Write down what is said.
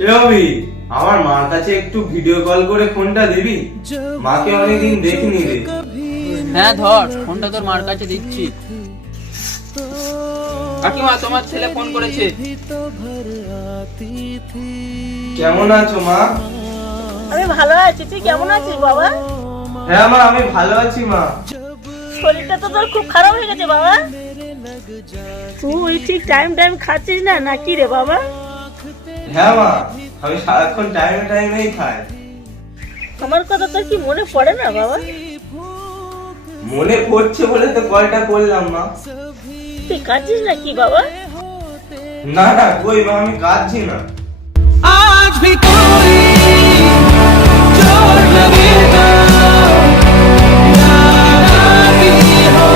এ অভি, আমার মার কাছে একটু ভিডিও কল করে ফোনটা দিবি? মাকে অনেকদিন দেখিনি রে। হ্যাঁ ধর, ফোনটা তোর মার কাছে দিচ্ছি। কাকিমা, তোমার ছেলে ফোন করেছে। কেমন আছো মা? আমি ভালো আছি, তুই কেমন আছিস বাবা? হ্যাঁ মা, আমি ভালো আছি মা। শরীরটা তো তোর খুব খারাপ হয়ে গেছে বাবা। তুই ঠিক টাইম খাচ্ছিস না নাকি রে বাবা? হ্যাঁ মা, আমি সারাক্ষণ টাইমে টাইমেই খাই। আমার কথা তোর কি মনে পড়ে না বাবা? মনে পড়ছে বলে তো কলটা করলাম মা। তুই কাঁদছিস নাকি বাবা? না না, কই মা, আমি কাঁদছি না। आज भी कोई चोट लगेगा, याद भी हो